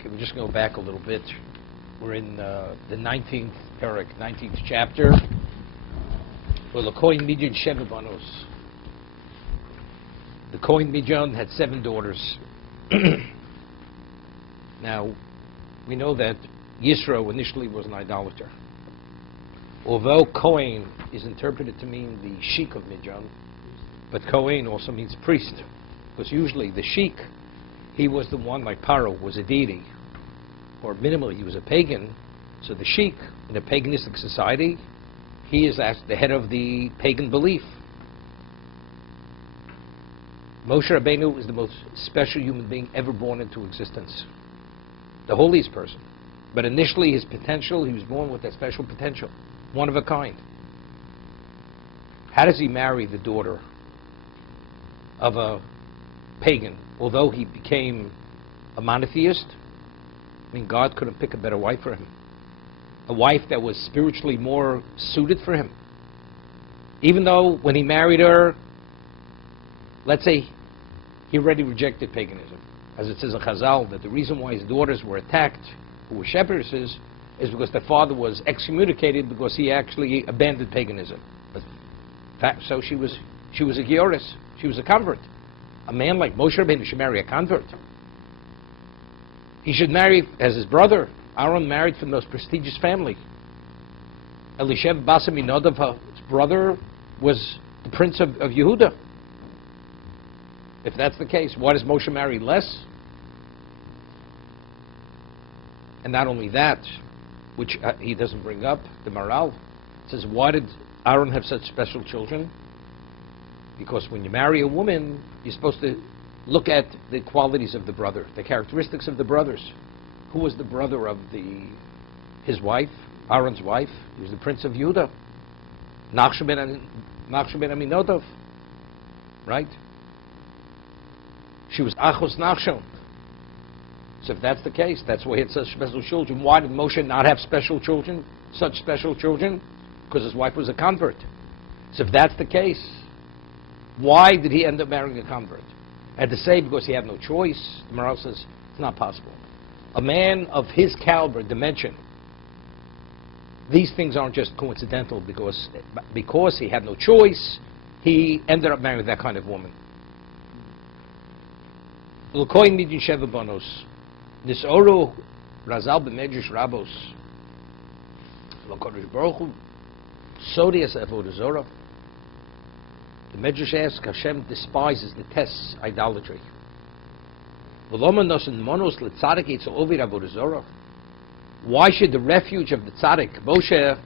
Okay, we're just going to go back a little bit. We're in the 19th parak, 19th chapter. The Kohen Midjan had 7 daughters. Now, we know that Yisro initially was an idolater. Although Kohen is interpreted to mean the sheik of Midjan, but Kohen also means priest, because usually the sheik, he was the one, like Paro, was a deity, or minimally he was a pagan. So the sheik, in a paganistic society, he is as the head of the pagan belief. Moshe Rabbeinu is the most special human being ever born into existence, the holiest person. But initially his potential, he was born with that special potential, one of a kind. How does he marry the daughter of a pagan? Although he became a monotheist, I mean, God couldn't pick a better wife for him. A wife that was spiritually more suited for him. Even though when he married her, let's say he already rejected paganism. As it says in Chazal, that the reason why his daughters were attacked, who were shepherdesses, is because their father was excommunicated because he actually abandoned paganism. So she was a Gevruras. She was a convert. A man like Moshe Rabbeinu should marry a convert. He should marry, as his brother, Aaron married from the most prestigious family. Elishev Basa Minodov, his brother, was the prince of Yehuda. If that's the case, why does Moshe marry less? And not only that, which he doesn't bring up, the Maral says, why did Aaron have such special children? Because when you marry a woman, you're supposed to look at the qualities of the brother, the characteristics of the brothers. Who was the brother of his wife, Aaron's wife? He was the prince of Yehuda, Nachshon ben Aminodov, right? She was Achos Nachshon. So if that's the case, that's why he had such special children. Why did Moshe not have special children, such special children? Because his wife was a convert. So if that's the case, why did he end up marrying a convert? I had to say because he had no choice. The Maral says it's not possible. A man of his caliber, dimension, these things aren't just coincidental because he had no choice, he ended up marrying that kind of woman. L'koyin midin sheva banos, nisoru razal b'medrash rabos, l'kodesh baruch hu, sodi as avodah zorah. The Medrash asks, Hashem despises, detests idolatry. Why should the refuge of the tzaddik, Moshe,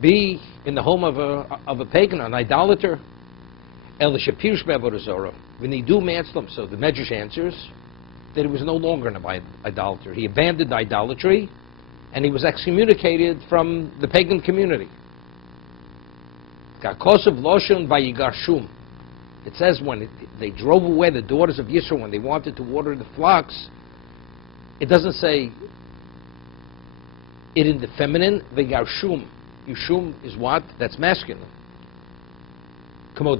be in the home of a pagan, an idolater? When they do matzlam, so the Medrash answers that he was no longer an idolater. He abandoned idolatry, and he was excommunicated from the pagan community. It says when they drove away the daughters of Yisro when they wanted to water the flocks, it doesn't say it in the feminine, V'garshum. Yushum is what? That's masculine. Why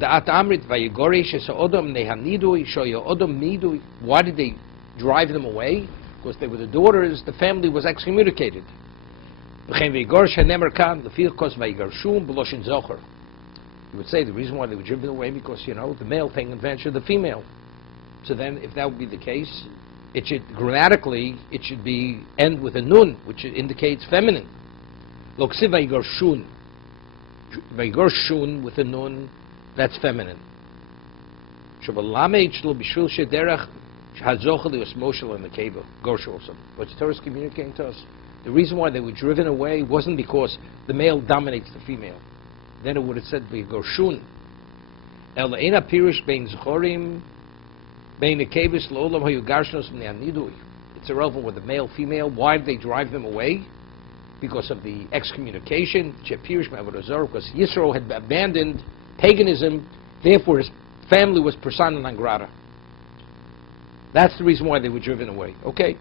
did they drive them away? Because they were the daughters, the family was excommunicated. You would say the reason why they were driven away because, the male taking advantage of the female. So then, if that would be the case, it should, grammatically, it should be end with a nun, which indicates feminine. Loksi vaygarshun. Vaygarshun with a nun, that's feminine. Shabalamed shlo bishul shederach hazochel was moshel in the keva. Gorsh also. What's the Torah is communicating to us? The reason why they were driven away wasn't because the male dominates the female. Then it would have said v'gorshun. El eina pirish bein zchorim bein nekevis lo'olam hayu garshnos v'ne'anidui. It's irrelevant with the male, female. Why did they drive them away? Because of the excommunication. Chepirish me'avodah zarah. Because Yisro had abandoned paganism. Therefore, his family was persona non grata. That's the reason why they were driven away. Okay,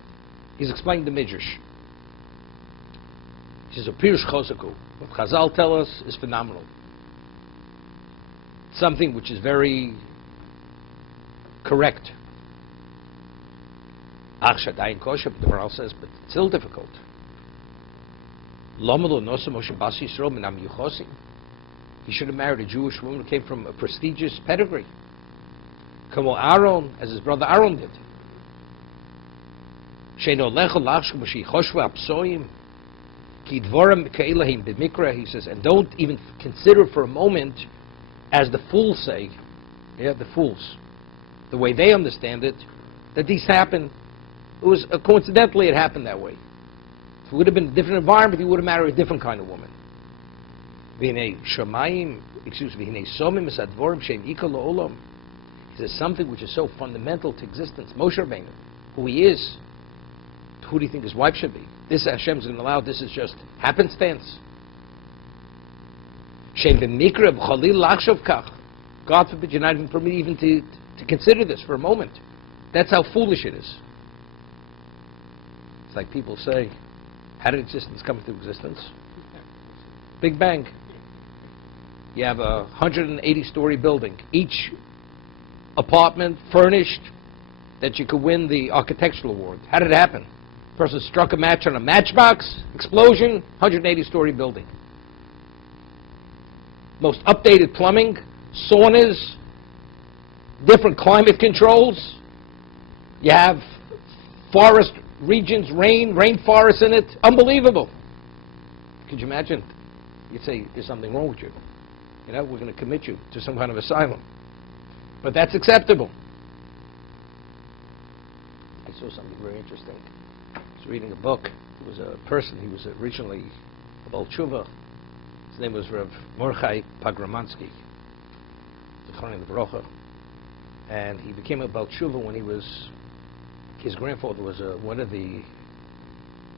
he's explaining the Midrash. He says, "Pirish chosaku." What Chazal tell us is phenomenal. Something which is very correct. Ach Shadayin Kosher, the Maral says, but it's still difficult. Lomelo Nosa Moshe Bas Yisrael Minam Yuchosim. He should have married a Jewish woman who came from a prestigious pedigree. Como Aaron, as his brother Aaron did. Sheino Lecho Lachshu Moshi Choshva Apsoim. Ki Dvorim Ke'elahim B'Mikra, he says, and don't even consider for a moment, as the fools say, the fools, the way they understand it, that these happened. It was coincidentally it happened that way. If it would have been a different environment, he would have married a different kind of woman. He says something which is so fundamental to existence. Moshe Rabbeinu, who he is, who do you think his wife should be? This Hashem is going to allow. This is just happenstance. God forbid you're not even permitted even to consider this for a moment. That's how foolish it is. It's like people say, how did existence come into existence? Big Bang. You have a 180-story building. Each apartment furnished that you could win the architectural award. How did it happen? A person struck a match on a matchbox, explosion, 180-story building. Most updated plumbing, saunas, different climate controls. You have forest regions, rainforests in it. Unbelievable. Could you imagine? You'd say, there's something wrong with you. We're going to commit you to some kind of asylum. But that's acceptable. I saw something very interesting. I was reading a book. There was a person, he was originally a Baal Tshuva. His name was Rav Mordechai Pagramansky. And he became a Baal Tshuva when his grandfather was one of the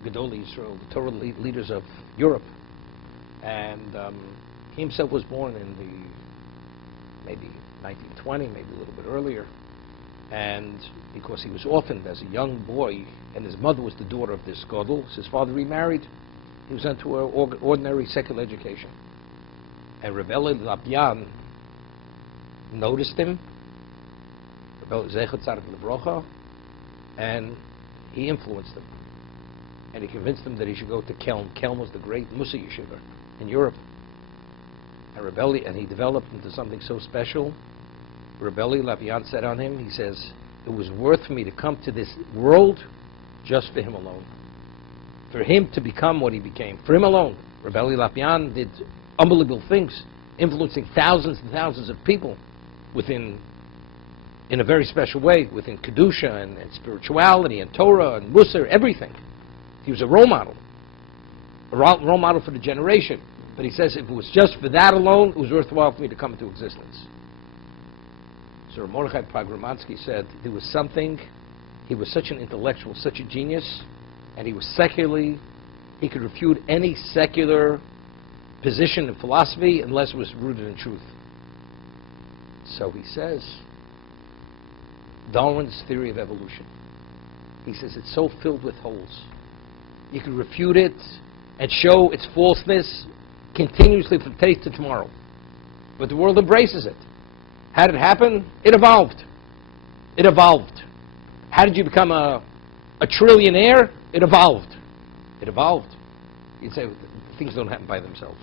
Gedolei Yisrael, the Torah leaders of Europe. And he himself was born in maybe 1920, maybe a little bit earlier. And because he was orphaned as a young boy, and his mother was the daughter of this Gadol, his father remarried, he was sent to an ordinary secular education. And Rebbe Lapyan noticed him, and he influenced him. And he convinced him that he should go to Kelm. Kelm was the great Musa Yeshiva in Europe. And he developed into something so special. Rebbe Lapyan said on him, he says, it was worth for me to come to this world just for him alone. For him to become what he became. For him alone. Rebbe Lapyan did unbelievable things, influencing thousands and thousands of people in a very special way, within Kedusha and spirituality and Torah and Musar, everything. He was a role model for the generation. But he says if it was just for that alone, it was worthwhile for me to come into existence. So Mordechai Pagramansky said there was something, he was such an intellectual, such a genius, and he was secularly, he could refute any secular position in philosophy unless it was rooted in truth. So he says, Darwin's theory of evolution. He says it's so filled with holes. You can refute it and show its falseness continuously from today to tomorrow. But the world embraces it. How did it happen? It evolved. It evolved. How did you become a trillionaire? It evolved. It evolved. You'd say things don't happen by themselves.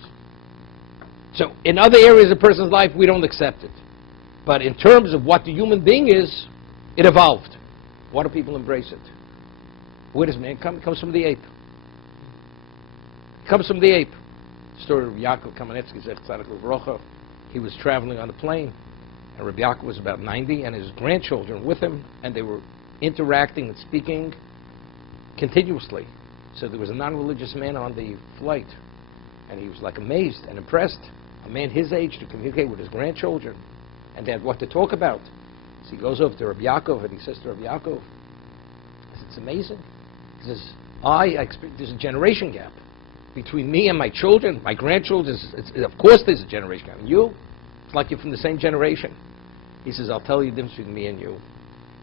So in other areas of a person's life, we don't accept it. But in terms of what the human being is, it evolved. Why do people embrace it? Where does man come? It comes from the ape. It comes from the ape. The story of Yaakov Kamenetsky, Zech Rocha. He was traveling on a plane, and Rabbi Yaakov was about 90, and his grandchildren with him, and they were interacting and speaking continuously. So there was a non-religious man on the flight, and he was like amazed and impressed. A man his age to communicate with his grandchildren, and they had what to talk about. So he goes over to Rabbi Yaakov, and he says to Rabbi Yaakov, he says, it's amazing. He says, I expect there's a generation gap between me and my children, my grandchildren. Of course there's a generation gap. And you, it's like you're from the same generation. He says, I'll tell you the difference between me and you.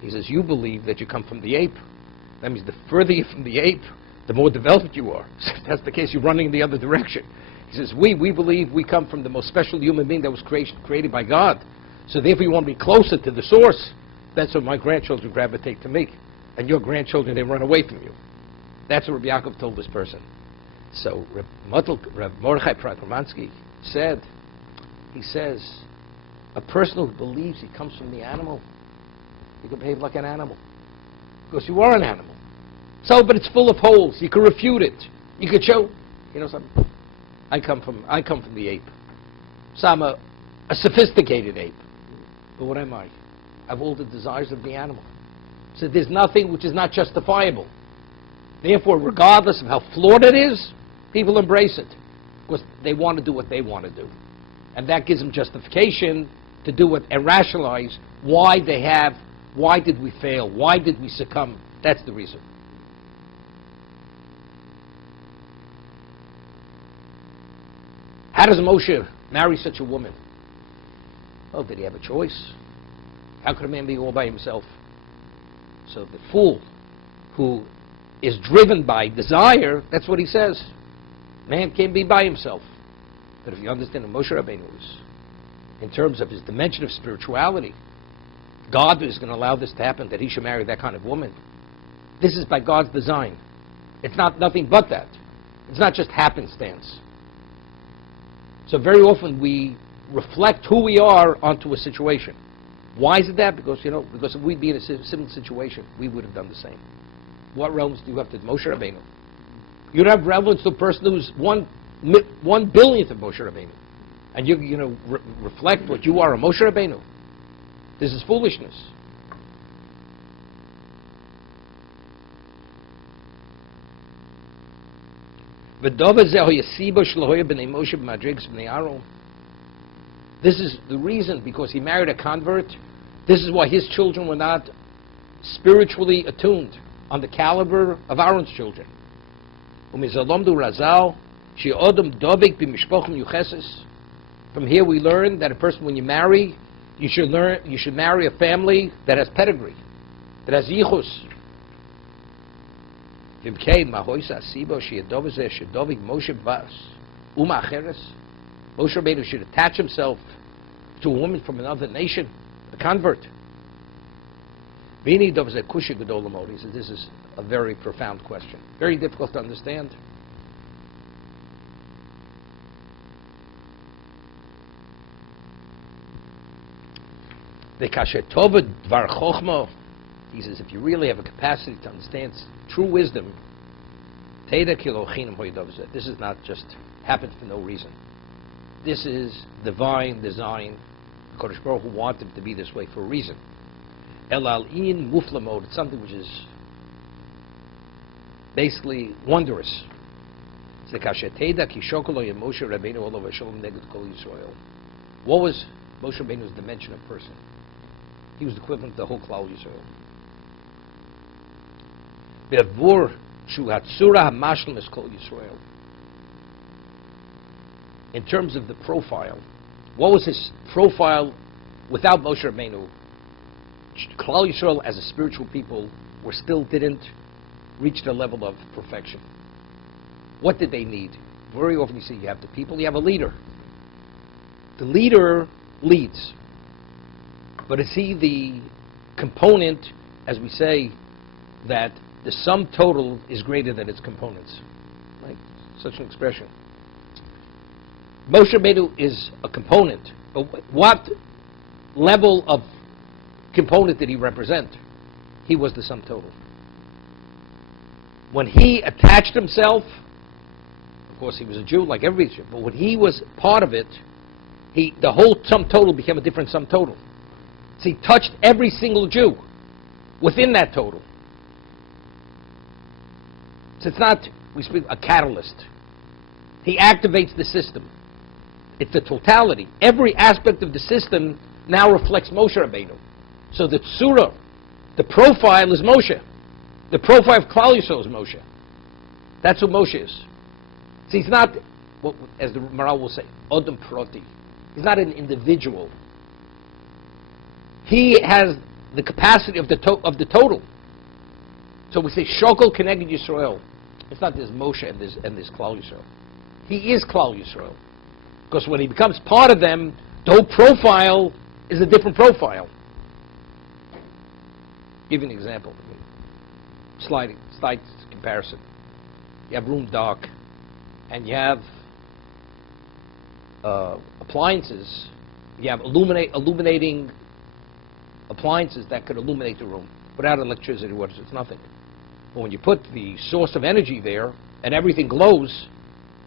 He says, you believe that you come from the ape. That means the further you're from the ape, the more developed you are. So if that's the case, you're running in the other direction. He says, we believe we come from the most special human being that was created by God. So therefore you want to be closer to the source. That's what my grandchildren gravitate to me. and your grandchildren, they run away from you. That's what Rabbi Yaakov told this person. So Reb Mordechai Prokromansky said, he says, a person who believes he comes from the animal, you can behave like an animal. Because you are an animal. So, but it's full of holes. You can refute it. You could show, you know something? I come from the ape. So I'm a sophisticated ape. But what am I? I have all the desires of the animal. So there's nothing which is not justifiable. Therefore, regardless of how flawed it is, people embrace it. Because they want to do what they want to do. And that gives them justification to do what, and rationalize why did we fail? Why did we succumb? That's the reason. How does Moshe marry such a woman? Well, did he have a choice? How could a man be all by himself? So the fool who is driven by desire, that's what he says. Man can't be by himself. But if you understand what Moshe Rabbeinu is, in terms of his dimension of spirituality, God is going to allow this to happen, that he should marry that kind of woman. This is by God's design. It's not nothing but that. It's not just happenstance. So very often we reflect who we are onto a situation. Why is it that? Because if we'd be in a similar situation, we would have done the same. What relevance do you have to Moshe Rabbeinu? You don't have relevance to a person who's 1/1 of Moshe Rabbeinu. And you reflect what you are a Moshe Rabbeinu. This is foolishness. This is the reason, because he married a convert. This is why his children were not spiritually attuned on the caliber of Aaron's children. From here we learn that a person, when you marry, you should marry a family that has pedigree, that has yichus. Moshe Rabbeinu should attach himself to a woman from another nation, a convert. He says this is a very profound question, very difficult to understand. He says, if you really have a capacity to understand true wisdom, this is not just happened for no reason. This is divine design. Kodesh Baruch Hu wanted it to be this way for a reason. It's something which is basically wondrous. What was Moshe Rabbeinu's dimension of person? He was the equivalent of the whole Klal Yisrael. In terms of the profile, what was his profile without Moshe Rabbeinu? Klal Yisrael, as a spiritual people, didn't reach the level of perfection. What did they need? Very often you see you have the people, you have a leader. The leader leads. But is he the component, as we say, that the sum total is greater than its components? Right? Such an expression. Moshe Rabbeinu is a component, but what level of component did he represent? He was the sum total. When he attached himself, of course he was a Jew like every Jew, but when he was part of it, the whole sum total became a different sum total. So he touched every single Jew within that total. So it's not, we speak, a catalyst. He activates the system. It's the totality. Every aspect of the system now reflects Moshe Rabbeinu. So the tzura, the profile is Moshe. The profile of Klal Yisrael is Moshe. That's what Moshe is. See, he's not, as the Maral will say, Odom Proti. He's not an individual. He has the capacity of the total. So we say Shokol Keneged Yisrael. It's not this Moshe and this Klal Yisrael. He is Klal Yisrael. Because when he becomes part of them, the whole profile is a different profile. Give you an example. slight comparison. You have room dark, and you have appliances. You have illuminating appliances that could illuminate the room. Without electricity, what is it? It's nothing. But when you put the source of energy there, and everything glows,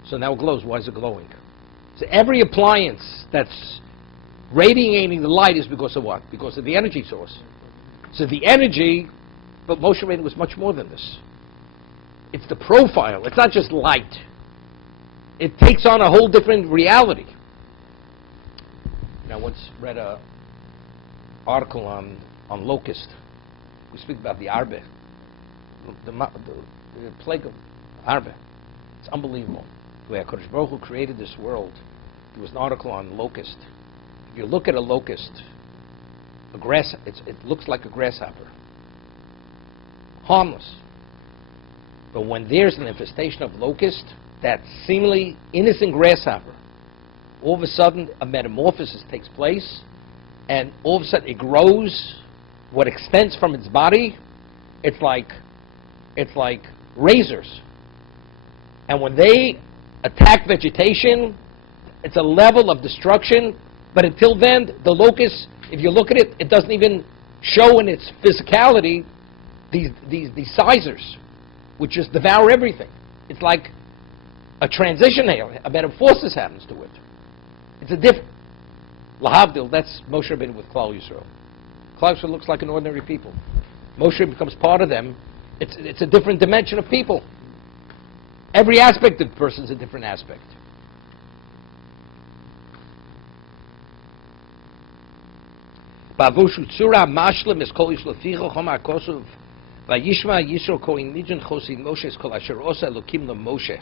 so now it glows. Why is it glowing? So every appliance that's radiating the light is because of what? Because of the energy source. So the energy, but Moshe Rabbeinu was much more than this. It's the profile. It's not just light. It takes on a whole different reality. I once read an article on locust. We speak about the arbe, the plague of arbe. It's unbelievable. The way HaKadosh Baruch Hu created this world. There was an article on locust. If you look at a locust, it looks like a grasshopper. Harmless. But when there's an infestation of locust, that seemingly innocent grasshopper, all of a sudden a metamorphosis takes place, and all of a sudden it grows. What extends from its body, it's like razors. And when they attack vegetation, it's a level of destruction. But until then, the locust, if you look at it, it doesn't even show in its physicality these sizers, which just devour everything. It's like a transition here, a metamorphosis happens to it. It's a different. Lahavdil, that's Moshe Rabbeinu with Klal Yisrael. Klal Yisrael looks like an ordinary people. Moshe becomes part of them. It's a different dimension of people. Every aspect of the person is a different aspect. Bavushu tzura mashlim is kol yishlo ficho choma kosov vayishma Yisro koin nidjon chosin Moshe is kol asher osa elokim lo Moshe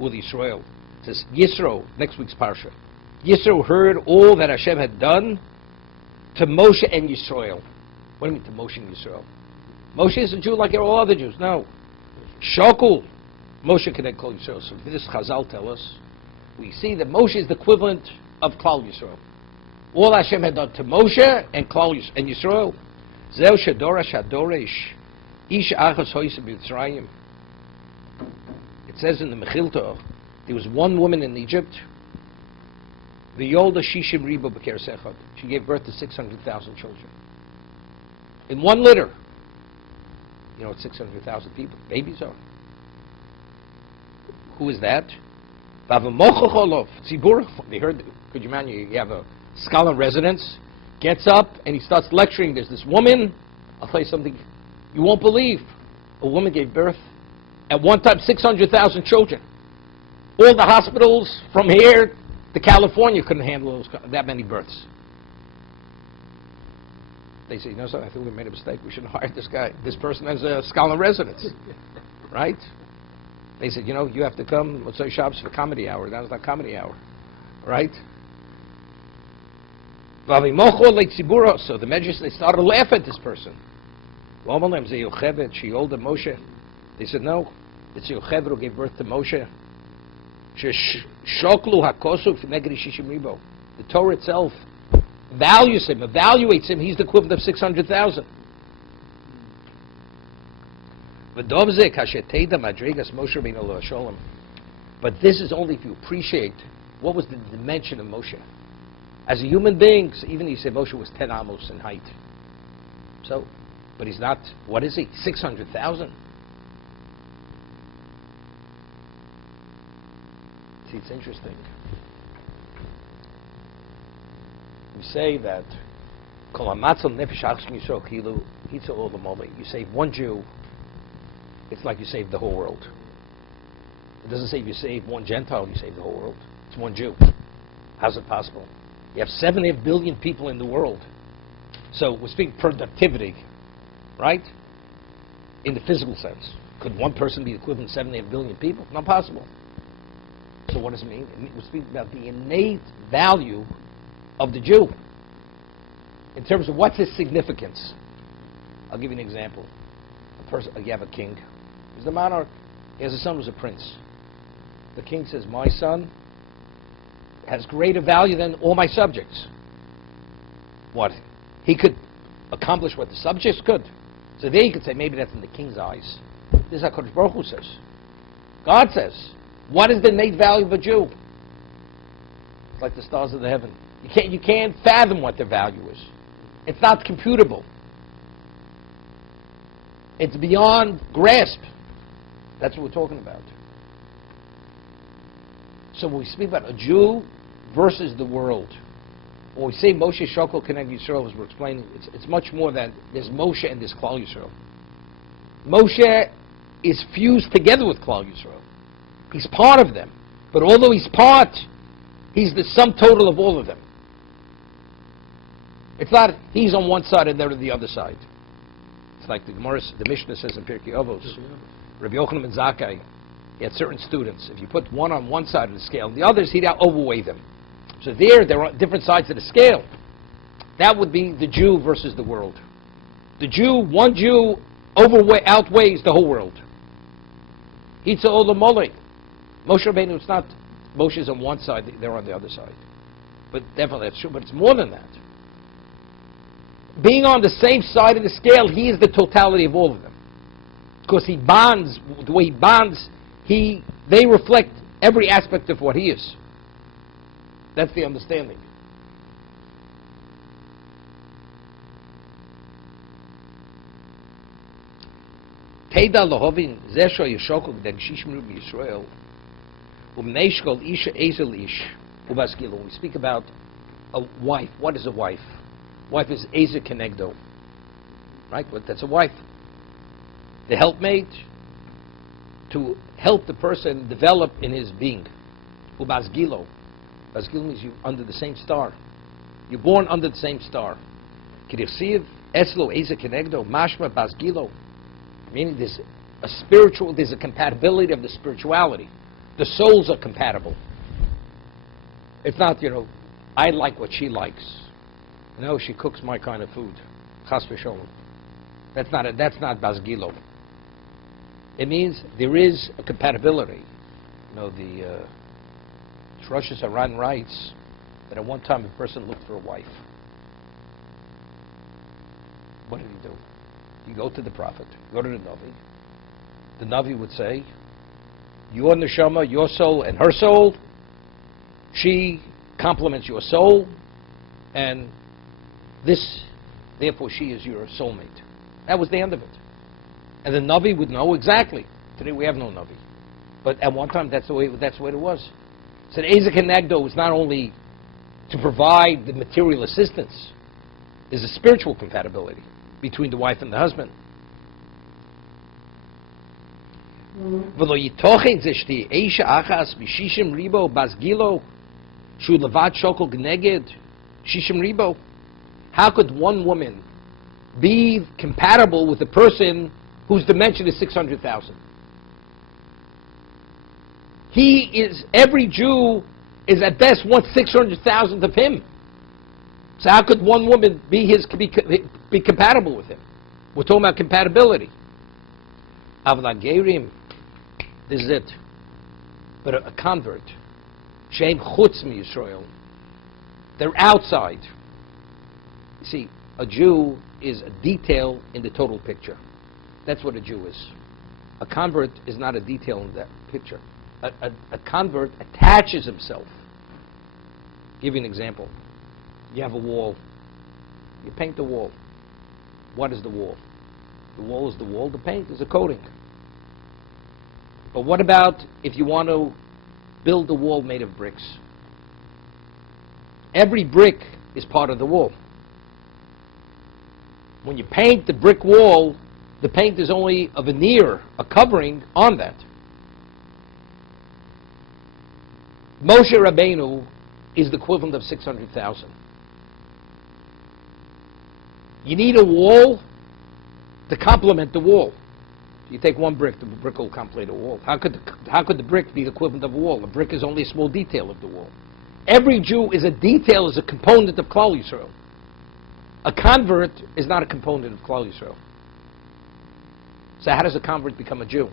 with Yisrael. It says Yisro, next week's Parsha. Yisro heard all that Hashem had done to Moshe and Yisrael. What do you mean to Moshe and Yisrael? Moshe is a Jew like all other Jews. No. Shokul. Moshe can then call Yisrael. So this Chazal tell us, we see that Moshe is the equivalent of Klal Yisrael. All Hashem had done to Moshe and Yisrael. Zeu shadora shadoresh. Ish achas hoyse b'Mitzrayim. It says in the Mechilta, there was one woman in Egypt. V'yolda shishim ribo b'ker sechad. She gave birth to 600,000 children. In one litter. You know what 600,000 people, babies are. Who is that? They heard, could you imagine, you have a scholar in residence, gets up and he starts lecturing. There's this woman, I'll tell you something you won't believe. A woman gave birth, at one time, 600,000 children. All the hospitals from here to California couldn't handle that many births. They say, you know something, I think we made a mistake. We shouldn't hire this person as a scholar in residence. Right? They said, you know, you have to come, let's say Shabbos for comedy hour. That was not comedy hour. Right? So the Medrash, they started to laugh at this person. They said, no, it's Yocheved who gave birth to Moshe. The Torah itself values him, evaluates him. He's the equivalent of 600,000. But this is only if you appreciate what was the dimension of Moshe. As a human being, even he said Moshe was 10 amos in height. So, but he's not, what is he? 600,000? See, it's interesting. We say that you save one Jew, it's like you saved the whole world. It doesn't say if you save one Gentile, you save the whole world. It's one Jew. How's it possible? You have 7.5 billion people in the world. So we're speaking productivity, right? In the physical sense. Could one person be equivalent to 7.5 billion people? Not possible. So what does it mean? We're speaking about the innate value of the Jew. In terms of what's his significance. I'll give you an example. You have a king. He's the monarch. He has a son who's a prince. The king says, my son has greater value than all my subjects. What? He could accomplish what the subjects could. So there you could say maybe that's in the king's eyes. This is HaKadosh Baruch Hu says. God says, what is the innate value of a Jew? It's like the stars of the heaven. You can't fathom what their value is. It's not computable. It's beyond grasp. That's what we're talking about. So when we speak about a Jew versus the world, when we say Moshe Shokol Keneg Yisrael, as we're explaining, it's much more than there's Moshe and there's Klal Yisrael. Moshe is fused together with Klal Yisrael. He's part of them. But although he's part, he's the sum total of all of them. It's not he's on one side and they're on the other side. It's like the Mishnah says in Pirkei Avos, Rabbi Yochanan ben Zakkai, he had certain students. If you put one on one side of the scale, the others, he'd overweigh them. So they're on different sides of the scale. That would be the Jew versus the world. The Jew, one Jew outweighs the whole world. Hitza Olam Molei. Moshe Rabbeinu, it's not Moshe's on one side, they're on the other side. But definitely that's true, but it's more than that. Being on the same side of the scale, he is the totality of all of them. Because he bonds, the way he bonds, they reflect every aspect of what he is. That's the understanding. Teda lohovin zesho yeshokol degshishim Yisrael umneishkol isha ezel ish ubaskilo. When we speak about a wife, what is a wife? Wife is eza kenegdo, right? But that's a wife. The helpmate to help the person develop in his being. Ubasgilo. Basgilo means you're under the same star. You're born under the same star. Kirisiv eslo eza kenegdo mashma basgilo. Meaning there's a compatibility of the spirituality. The souls are compatible. It's not, I like what she likes. No, she cooks my kind of food. Chas v'sholom. That's not basgilo. It means there is a compatibility. The Rosh Hashanah writes that at one time a person looked for a wife. What did he do? You go to the prophet, go to the Navi. The Navi would say, your neshama, your soul, and her soul, she complements your soul, and therefore she is your soulmate. That was the end of it. And the Navi would know exactly. Today we have no Navi. But at one time that's the way it was. So the Ezek and Nagdo is not only to provide the material assistance, there's a spiritual compatibility between the wife and the husband. How could one woman be compatible with a person whose dimension is 600,000? Every Jew is at best 1/600,000th of him. So how could one woman be compatible with him? We're talking about compatibility. Avlagerim, this is it. But a convert, Shem Chutz mi Yisrael, they're outside. You see, a Jew is a detail in the total picture. That's what a Jew is. A convert is not a detail in that picture. A convert attaches himself. I'll give you an example. You have a wall. You paint the wall. What is the wall? The wall is the wall. The paint is a coating. But what about if you want to build a wall made of bricks? Every brick is part of the wall. When you paint the brick wall, the paint is only a veneer, a covering on that. Moshe Rabbeinu is the equivalent of 600,000. You need a wall to complement the wall. You take one brick, the brick will complete a wall. How could the brick be the equivalent of a wall? A brick is only a small detail of the wall. Every Jew is a detail, is a component of Klal Yisrael. A convert is not a component of Klal Yisrael. So how does a convert become a Jew?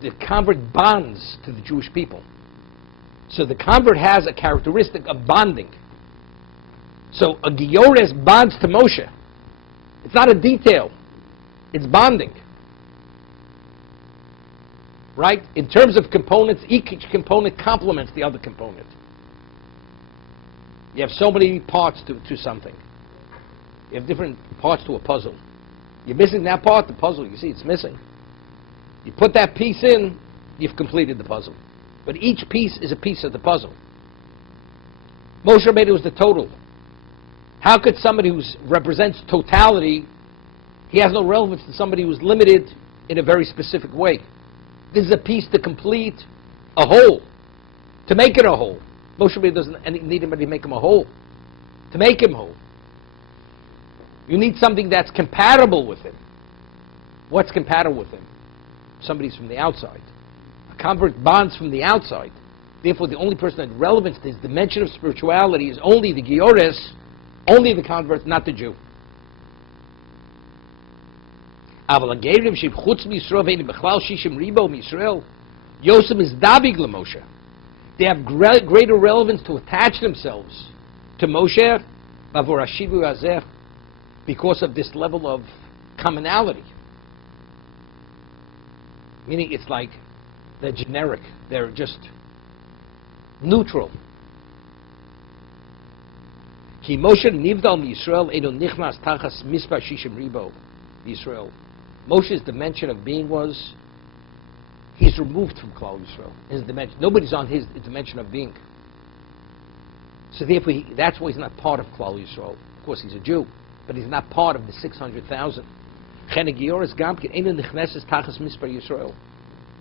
The convert bonds to the Jewish people. So the convert has a characteristic of bonding. So a Giores bonds to Moshe. It's not a detail. It's bonding. right? In terms of components, each component complements the other component. You have so many parts to something. You have different parts to a puzzle. You're missing that part, the puzzle, you see, it's missing. You put that piece in, you've completed the puzzle. But each piece is a piece of the puzzle. Moshe Rabbeinu was the total. How could somebody who represents totality, he has no relevance to somebody who's limited in a very specific way? This is a piece to complete a whole, to make it a whole. Moshe Rabbeinu doesn't need anybody to make him a whole, to make him whole. You need something that's compatible with him. What's compatible with him? Somebody's from the outside. A convert bonds from the outside. Therefore, the only person that has relevance to his dimension of spirituality is only the Gevruras, only the convert, not the Jew. Yosef is dabig Moshe. They have greater relevance to attach themselves to Moshe because of this level of commonality. Meaning it's like they're generic, they're just neutral. Ki Moshe nivdal miYisrael eino nichnas tachas mispar shishim ribo Yisrael. Moshe's dimension of being was, he's removed from Klal Yisrael. His dimension, nobody's on his dimension of being. So therefore, that's why he's not part of Klal Yisrael. Of course, he's a Jew, but he's not part of the 600,000.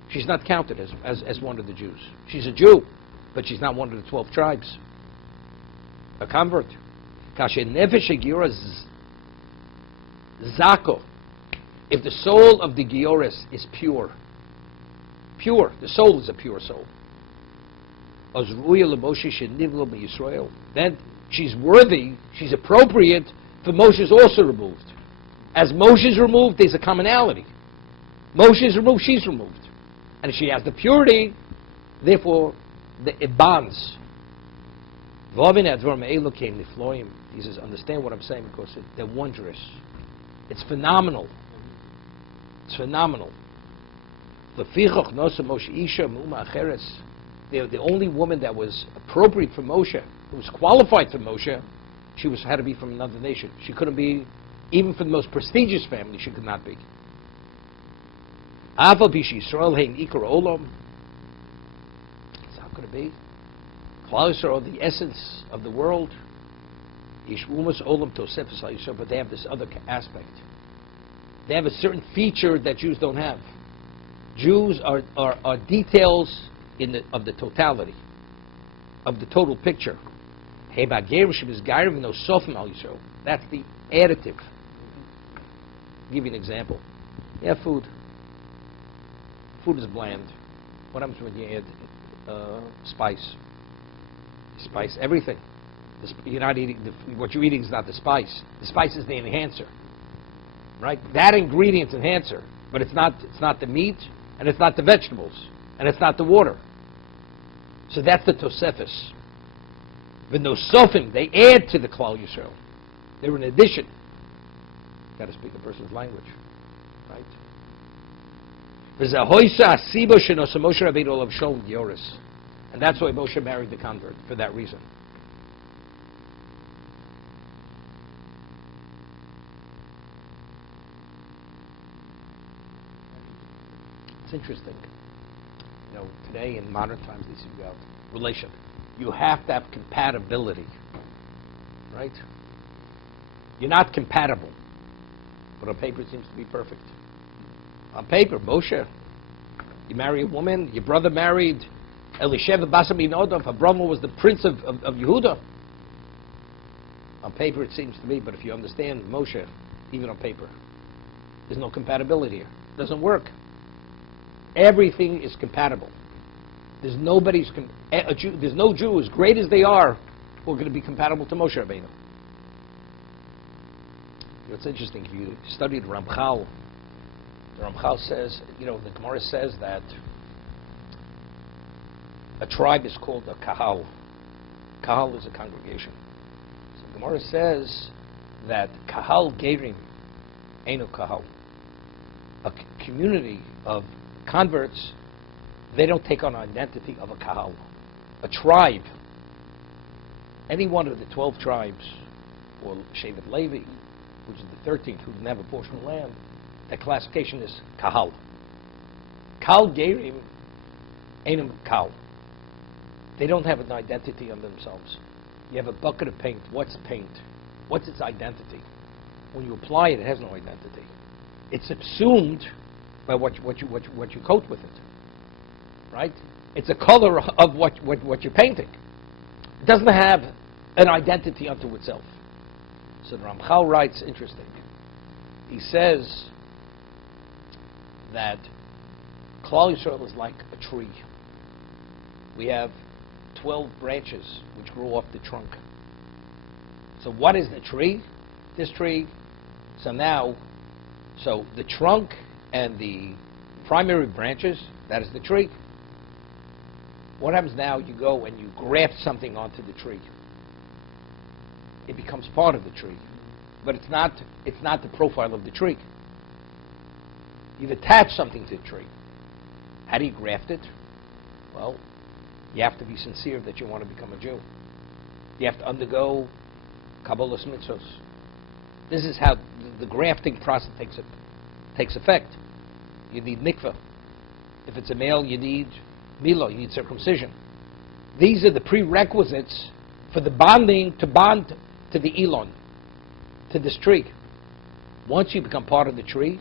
She's not counted as one of the Jews. She's a Jew, but she's not one of the 12 tribes. A convert. Zako. If the soul of the Gevruras is pure, the soul is a pure soul, then she's worthy, she's appropriate for Moshe's also removed. As Moshe's removed, there's a commonality. Moshe's removed, she's removed. And if she has the purity, therefore it bonds. He says, understand what I'm saying, because they're wondrous. It's phenomenal. It's phenomenal. They're the only woman that was appropriate for Moshe, who was qualified for Moshe. She had to be from another nation. She couldn't be, even from the most prestigious family, she could not be. So how could it be? Klal Yisrael, the essence of the world, but they have this other aspect. They have a certain feature that Jews don't have. Jews are details of the totality, of the total picture. That's the additive. I'll give you an example. You have food. Food is bland. What happens when you add spice? You spice everything. You're not eating what you're eating is not the spice. The spice is the enhancer, right? That ingredient's enhancer, but it's not the meat, and it's not the vegetables, and it's not the water. So that's the Tosefis. The Nosofim, they add to the Klal Yisrael. They're an addition. You've got to speak a person's language, right? And that's why Moshe married the convert, for that reason. It's interesting. You know, today in modern times, they speak about relationship. You have to have compatibility, right? You're not compatible, but on paper it seems to be perfect. On paper, Moshe, you marry a woman, your brother married Elisheva Basa Binodov, Abraham was the prince of Yehuda. On paper it seems to be, but if you understand Moshe, even on paper, there's no compatibility here. It doesn't work. Everything is compatible. There's no Jew, as great as they are, who are going to be compatible to Moshe Rabbeinu. It's interesting, if you study the Ramchal says, the Gemara says that a tribe is called a kahal. Kahal is a congregation. So the Gemara says that kahal gerim eino kahal. A community of converts They don't take on identity of a kahal, a tribe. Any one of the 12 tribes, or Shevet Levi, which is the 13th, who doesn't have a portion of land, that classification is kahal. Kal Gerim, Einam Kal. They don't have an identity on themselves. You have a bucket of paint. What's paint? What's its identity? When you apply it, it has no identity. It's subsumed by what you coat with it, right? It's a color of what you're painting. It doesn't have an identity unto itself. So the Ramchal writes, interesting. He says that Klal Yisrael is like a tree. We have 12 branches which grow off the trunk. So what is the tree? This tree. So the trunk and the primary branches, that is the tree. What happens now? You go and you graft something onto the tree. It becomes part of the tree, but it's not the profile of the tree. You've attached something to the tree. How do you graft it? Well, you have to be sincere that you want to become a Jew. You have to undergo Kabbalah's mitzvos. This is how the grafting process takes effect. You need mikveh. If it's a male, you need milah, you need circumcision. These are the prerequisites for the bonding to bond to the Elon, to this tree. Once you become part of the tree,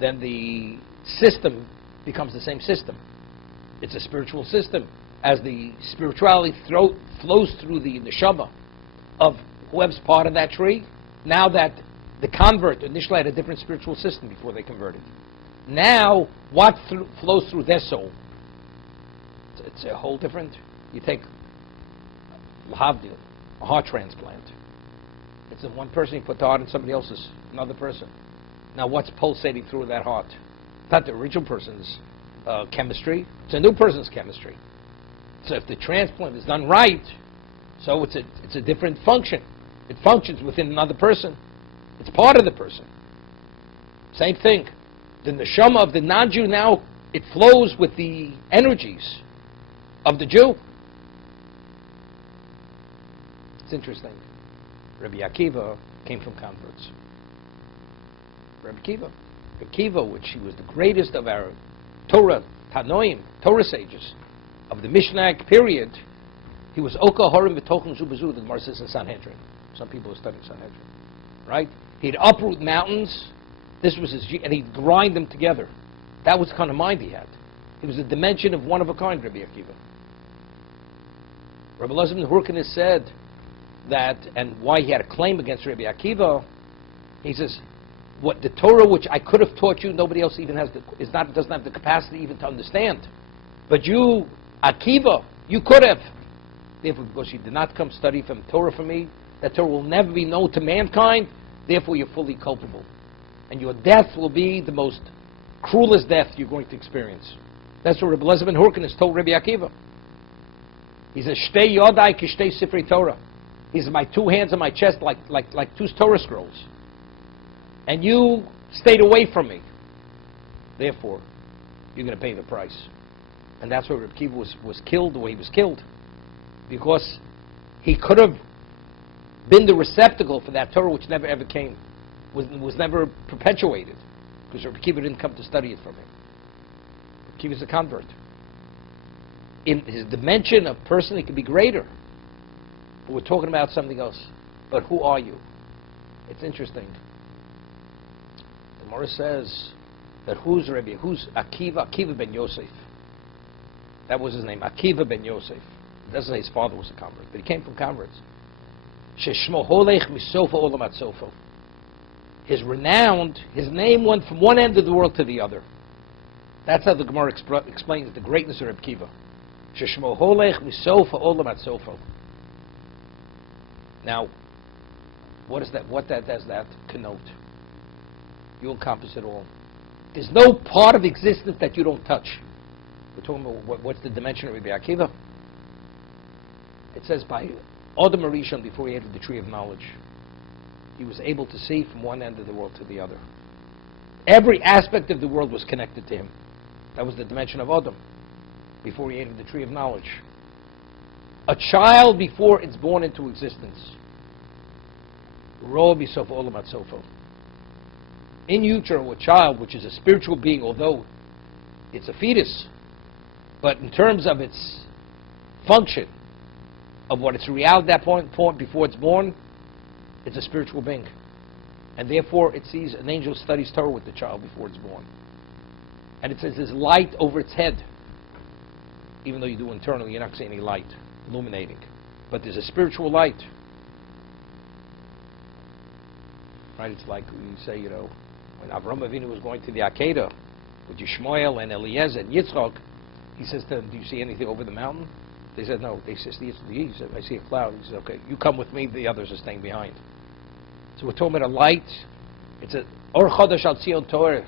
then the system becomes the same system. It's a spiritual system. As the spirituality flows through the neshama of whoever's part of that tree, now that the convert initially had a different spiritual system before they converted. Now, what flows through their soul? It's a whole different. You take Lahavdil, a heart transplant. It's in one person, you put the heart in somebody else's, another person. Now, what's pulsating through that heart? It's not the original person's chemistry. It's a new person's chemistry. So if the transplant is done right, so it's a different function. It functions within another person. It's part of the person. Same thing. The neshama of the non-Jew now, it flows with the energies of the Jew. It's interesting. Rabbi Akiva came from converts. Rabbi Akiva, which he was the greatest of our Torah, Tanoim, Torah sages, of the Mishnah period, he was Oka Horim B'Tochen Zubazu, the Gemara says in Sanhedrin. Some people are studying Sanhedrin. Right? He'd uproot mountains, this was his, and he'd grind them together. That was the kind of mind he had. He was a dimension of one of a kind, Rabbi Akiva. Rabbi Elazar ben Hurkanis said that, and why he had a claim against Rabbi Akiva, he says, what the Torah which I could have taught you, nobody else even doesn't have the capacity even to understand. But you, Akiva, you could have. Therefore, because you did not come study from Torah for me, that Torah will never be known to mankind, therefore you're fully culpable. And your death will be the most cruelest death you're going to experience. That's what Rabbi Elazar ben Hurkanis told Rabbi Akiva. He says, Shtei yodai ki shtei sifrei Torah. He says, my two hands on my chest like two Torah scrolls. And you stayed away from me. Therefore, you're going to pay the price. And that's why Rabbi Akiva was killed the way he was killed. Because he could have been the receptacle for that Torah which never ever came, was never perpetuated. Because Rabbi Akiva didn't come to study it from him. Rabbi Akiva is a convert. In his dimension of person, he could be greater. But we're talking about something else. But who are you? It's interesting. The Gemara says that who's Akiva? Akiva ben Yosef. That was his name, Akiva ben Yosef. It doesn't say his father was a convert, but he came from converts. Sheshmo holech misofa olam ad sofo. His renowned, his name went from one end of the world to the other. That's how the Gemara explains the greatness of Reb Akiva. Sheshmo holech misofa olam ad sofo. Now, what is that? What does that connote? You encompass it all. There's no part of existence that you don't touch. We're talking about what's the dimension of Rabbi Akiva? It says by Adam Arishon, before he entered the tree of knowledge, he was able to see from one end of the world to the other. Every aspect of the world was connected to him. That was the dimension of Adam. before he ate of the tree of knowledge. A child before it's born into existence. Ro bisof olam atzofo. In utero, a child, which is a spiritual being, although it's a fetus, but in terms of its function, of what its reality at that point before it's born, it's a spiritual being. And therefore, it sees an angel studies Torah with the child before it's born. And it says there's light over its head. Even though you do internally, you're not seeing any light illuminating. But there's a spiritual light. Right? It's like you say, when Avraham Avinu was going to the Akedah with Yishmael and Eliezer and Yitzchak, he says to them, do you see anything over the mountain? They said, no. He said, I see a cloud. He said, okay, you come with me, the others are staying behind. So we're talking about a light. It's a Or Chodesh Al Tzion Torah.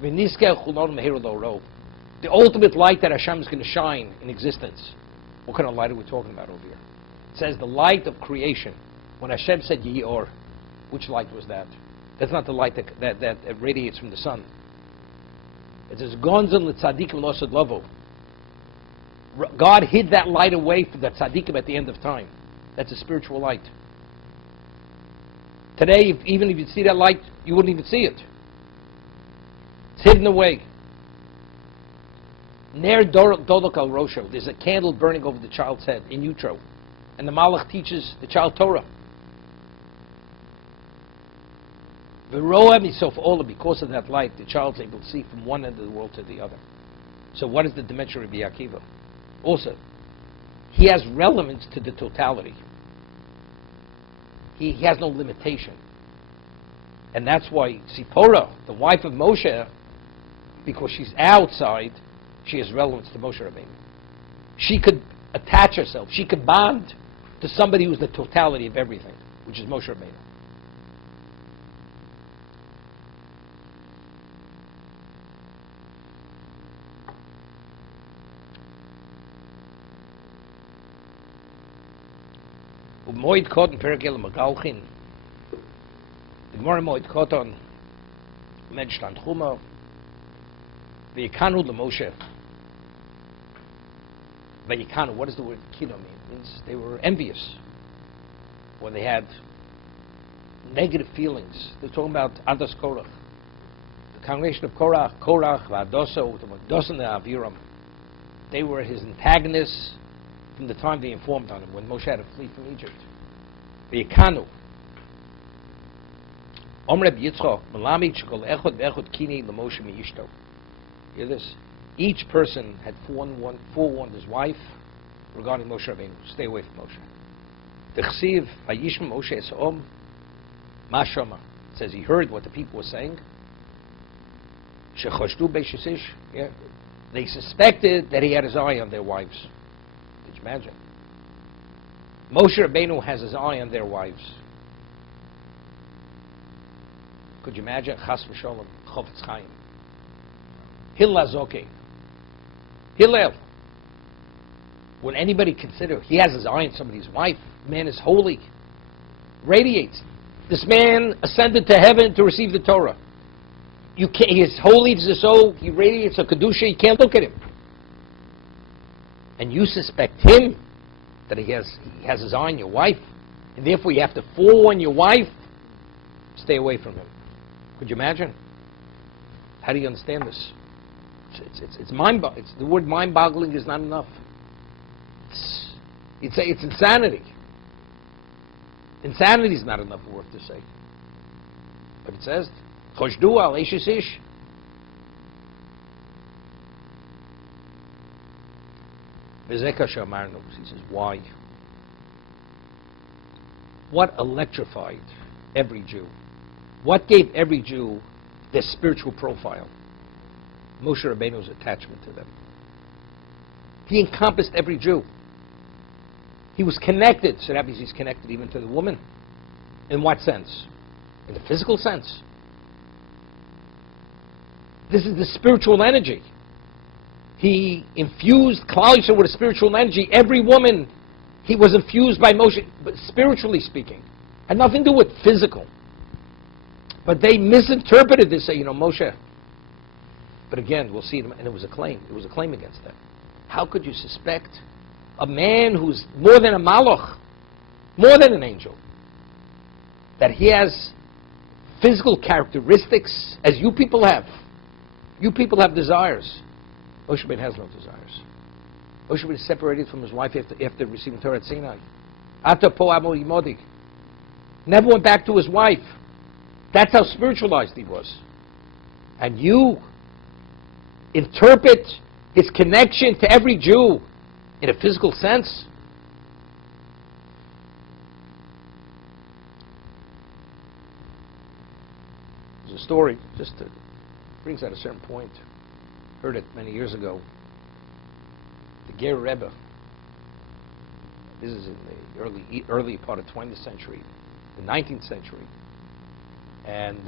The ultimate light that Hashem is going to shine in existence. What kind of light are we talking about over here? It says the light of creation. When Hashem said Yi Or, which light was that? That's not the light that radiates from the sun. It says Gonzon L'Tzadikim Nosad Lavo. God hid that light away from the tzaddikim at the end of time. That's a spiritual light. Today, even if you see that light, you wouldn't even see it. It's hidden away. Ner Dodok al Rosho. There's a candle burning over the child's head in utero. And the Malach teaches the child Torah. Because of that light, the child's able to see from one end of the world to the other. So what is the dimension of Rabbi Akiva? Also, he has relevance to the totality. He has no limitation. And that's why Zipporah, the wife of Moshe, because she's outside, she has relevance to Moshe Rabbeinu. She could attach herself, she could bond to somebody who's the totality of everything, which is Moshe Rabbeinu. Moed Koton Perkel Magalchin. The Gemara Moed Koton Medshtan Chuma. The Yikanu the Moshe. The Yikanu, what does the word Kino mean? It means they were envious. Or they had negative feelings. They're talking about Adas Korach. The congregation of Korach, Vadoso, Dosan and Aviram. They were his antagonists from the time they informed on him, when Moshe had to flee from Egypt. V'yikanu. Omreb Yitzchak, Melami Chikol Echod V'echod Kini L'Moshe Mi'ishto. Hear this. Each person had forewarned his wife regarding Moshe Rabbeinu. Stay away from Moshe. T'chsiv Vayishma Moshe Es'om Ma Shoma. It says he heard what the people were saying. Shechoshdu Beishesish. Yeah. They suspected that he had his eye on their wives. Imagine. Moshe Rabbeinu has his eye on their wives. Could you imagine? Chas v'sholem, Chofetz Chaim. Hillel Zoke. Hillel. Would anybody consider he has his eye on somebody's wife? The man is holy. Radiates. This man ascended to heaven to receive the Torah. He is holy, so he radiates a Kedusha, you can't look at him. And you suspect him that he has his eye on your wife, and therefore you have to forewarn your wife, stay away from him. Could you imagine? How do you understand this? It's mind-boggling. The word mind-boggling is not enough. It's insanity. Insanity is not enough word to say. But it says, Choshdu al Eishes Ish. He says, why? What electrified every Jew? What gave every Jew their spiritual profile? Moshe Rabbeinu's attachment to them. He encompassed every Jew. He was connected, so that means he's connected even to the woman. In what sense? In the physical sense. This is the spiritual energy. He infused Klal Yisrael with a spiritual energy. Every woman, he was infused by Moshe, but spiritually speaking. Had nothing to do with physical. But they misinterpreted this, say, Moshe. But again, we'll see, and it was a claim. It was a claim against them. How could you suspect a man who's more than a malach, more than an angel, that he has physical characteristics as you people have? You people have desires. Moshe Rabbeinu has no desires. Moshe Rabbeinu is separated from his wife after receiving Torah at Sinai. Ata po amo imodi. Never went back to his wife. That's how spiritualized he was. And you interpret his connection to every Jew in a physical sense? There's a story, just brings out a certain point. Heard it many years ago. The Ger Rebbe. This is in the early part of the 20th century, the 19th century. And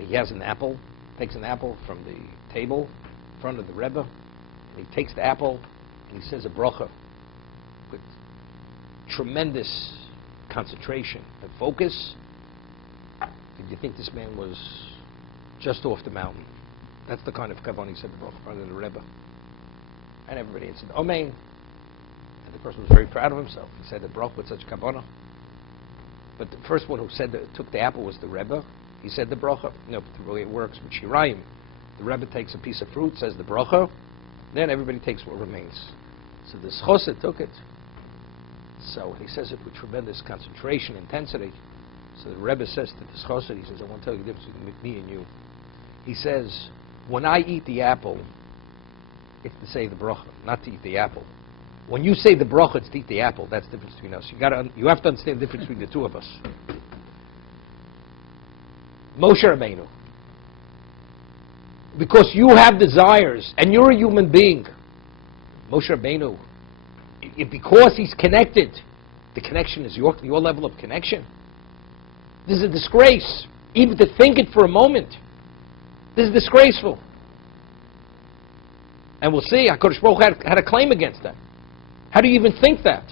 he has an apple, takes an apple from the table in front of the Rebbe, and he takes the apple and he says a bracha with tremendous concentration and focus. Did you think this man was just off the mountain? That's the kind of kavanah he said the bracha in front of the Rebbe. And everybody said, Amen. And the person was very proud of himself. He said the bracha with such kavanah. But the first one who took the apple was the Rebbe. He said the bracha. No, but the way it works with Shirayim, the Rebbe takes a piece of fruit, says the bracha, then everybody takes what remains. So the Chosid took it. So he says it with tremendous concentration, intensity. So the Rebbe says to the Chosid, he says, I want to tell you the difference between me and you. He says, when I eat the apple, it's to say the bracha, not to eat the apple. When you say the bracha, it's to eat the apple. That's the difference between us. You have to understand the difference between the two of us. Moshe Rabbeinu. Because you have desires, and you're a human being. Moshe Rabbeinu, because he's connected, the connection is your level of connection. This is a disgrace. Even to think it for a moment. This is disgraceful. And we'll see, HaKadosh Baruch Hu had a claim against that. How do you even think that?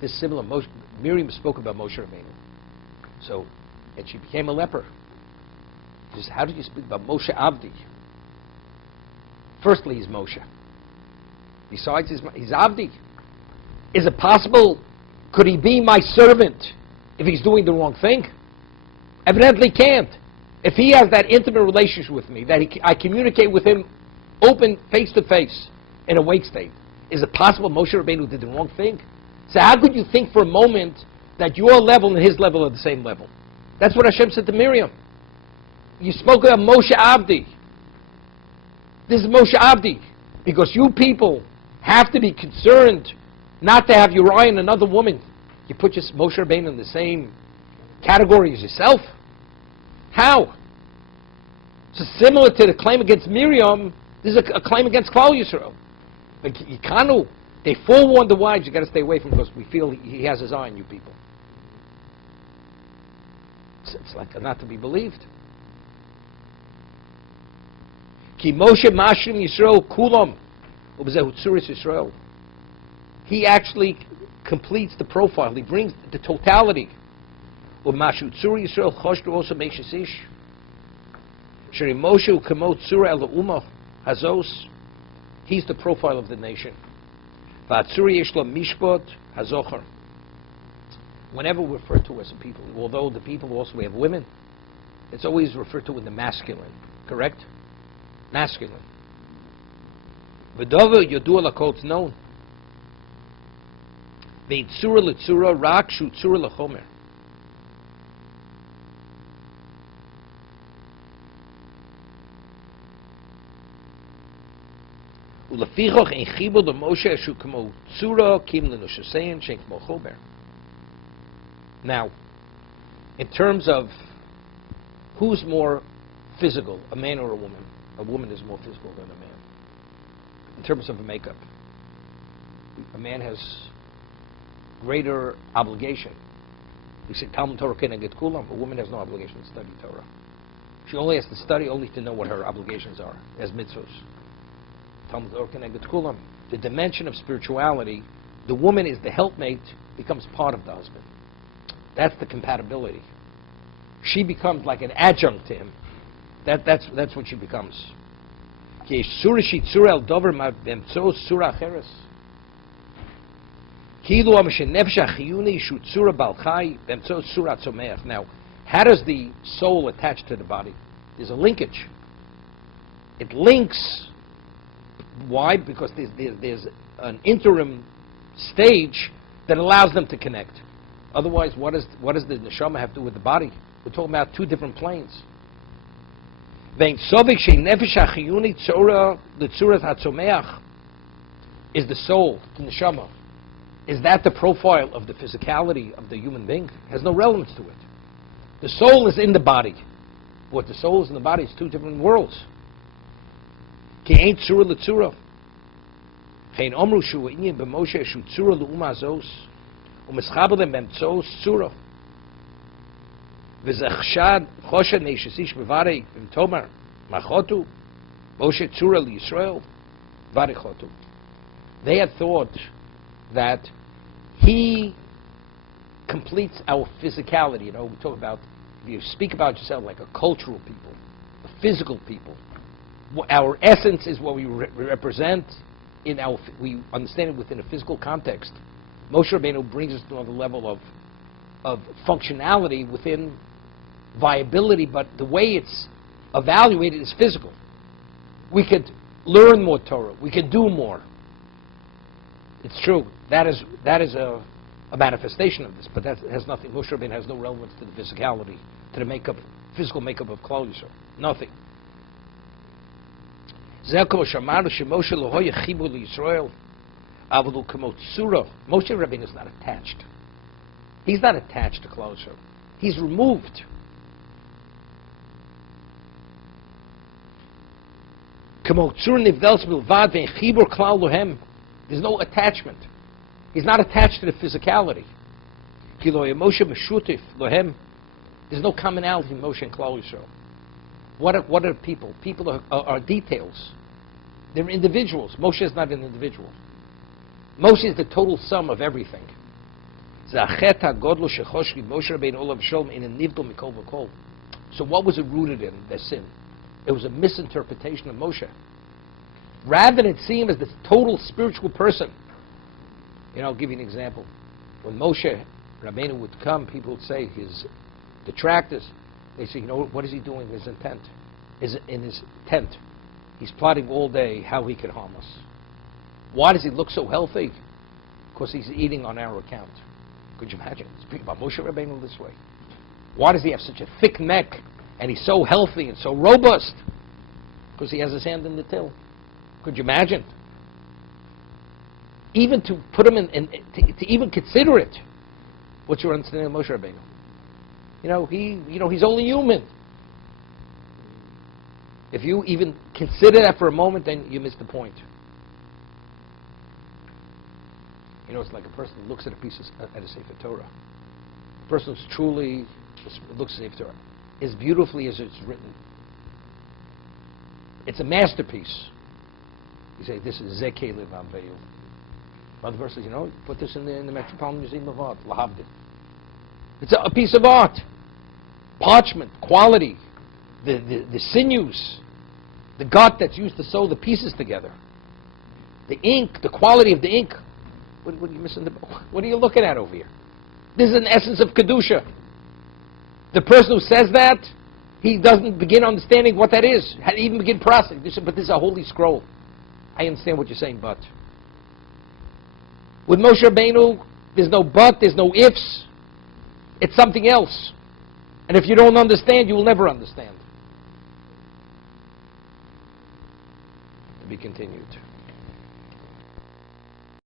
This similar, Miriam spoke about Moshe Rabbeinu. So, and she became a leper. Just how do you speak about Moshe Avdi? Firstly, he's Moshe. Besides, he's Avdi. Is it possible, could he be my servant if he's doing the wrong thing? Evidently can't. If he has that intimate relationship with me, that I communicate with him open, face-to-face, in a wake state, is it possible Moshe Rabbeinu did the wrong thing? So how could you think for a moment that your level and his level are the same level? That's what Hashem said to Miriam. You spoke about Moshe Avdi. This is Moshe Avdi. Because you people have to be concerned not to have Uriah and another woman. You put Moshe Rabbeinu in the same category as yourself? How? So similar to the claim against Miriam, this is a claim against Klal Yisrael. Like Yikanu, they forewarned the wives, you got to stay away from him because we feel he has his eye on you people. It's like not to be believed. Ki Moshe Mashrim Yisrael Kulam Ubezehu Tzuris Yisrael. He actually completes the profile. He brings the totality. U'mashu Tzuri Yisrael Choshtu also Meishis Ish. Sheri Moshe U'kamot Tzura El U'umah Hazos. He's the profile of the nation. Va'tzuri Yishlo Mishpot Hazochar. Whenever we refer to as a people, although the people also we have women, it's always referred to in the masculine. Correct? Masculine. V'dover Yodua Lakol, it's known. Ve'tzura L'tzura Rak Shu Tzura L'chomer. Ulefichoch in Chibur the Moshe Shu Kamo Tzura Kim L'Nushasein Shen Kmo Chomer. Now, in terms of who's more physical, a man or a woman is more physical than a man. In terms of makeup, a man has greater obligation. We say Talmud Torah Keneged Kulam. A woman has no obligation to study Torah. She only has to study only to know what her obligations are as mitzvos. Talmud Torah Keneged Kulam. The dimension of spirituality, the woman is the helpmate, becomes part of the husband. That's the compatibility. she becomes like an adjunct to him. That's what she becomes. Now, how does the soul attach to the body? There's a linkage. It links. Why? Because there's an interim stage that allows them to connect. Otherwise, what does the neshama have to do with the body? We're talking about two different planes. Is the soul, the neshama, is that the profile of the physicality of the human being? It has no relevance to it. The soul is in the body. What the soul is in the body is two different worlds. Ki ain't tzura l'tzura. Chein omru shu inyan b'moshe shu tzura l'uma zos u'mischabelem b'mtzos tzura v'zechshad choshed neishesish b'varei b'mtomar machotu Moshe tzura l'Yisrael varechotu. They had thought that he completes our physicality. You know, we talk about, if you speak about yourself like a cultural people, a physical people, our essence is what we represent we understand it within a physical context. Moshe Rabbeinu brings us to another level of functionality within viability, but the way it's evaluated is physical. We could learn more Torah. We could do more. It's true. That is a manifestation of this, but that has nothing. Moshe Rabbeinu has no relevance to the physicality, to the physical makeup of Klal Yisrael. Nothing. Moshe Rabbeinu is not attached. He's not attached to Klal Yisrael. He's removed. There's no attachment. He's not attached to the physicality. There's no commonality in Moshe and Klal Yisrael. What are people? People are details. They're individuals. Moshe is not an individual. Moshe is the total sum of everything. So what was it rooted in, their sin? It was a misinterpretation of Moshe. Rather than it seem as this total spiritual person. You know, I'll give you an example. When Moshe Rabbeinu would come, people would say, his detractors, they say, you know, what is he doing in his tent? In his tent. He's plotting all day how he could harm us. Why does he look so healthy? Because he's eating on our account. Could you imagine? Speak about Moshe Rabbeinu this way. Why does he have such a thick neck and he's so healthy and so robust? Because he has his hand in the till. Could you imagine? Even to put him to even consider it. What's your understanding of Moshe Rabbeinu? He's only human. If you even consider that for a moment, then you miss the point. You know, it's like a person who looks at a Sefer Torah. A person who's truly looks at Sefer Torah as beautifully as it's written. It's a masterpiece. You say, this is Zekei Levam Veyu. Other person says, put this in the Metropolitan Museum of Art, Lahavdin. It's a piece of art. Parchment, quality, the sinews, the gut that's used to sew the pieces together. The ink, the quality of the ink. What are you missing? What are you looking at over here? This is an essence of Kedusha. The person who says that, he doesn't begin understanding what that is. How to even begin processing. But this is a holy scroll. I understand what you're saying, but. With Moshe Rabbeinu, there's no but, there's no ifs. It's something else. And if you don't understand, you will never understand. To be continued.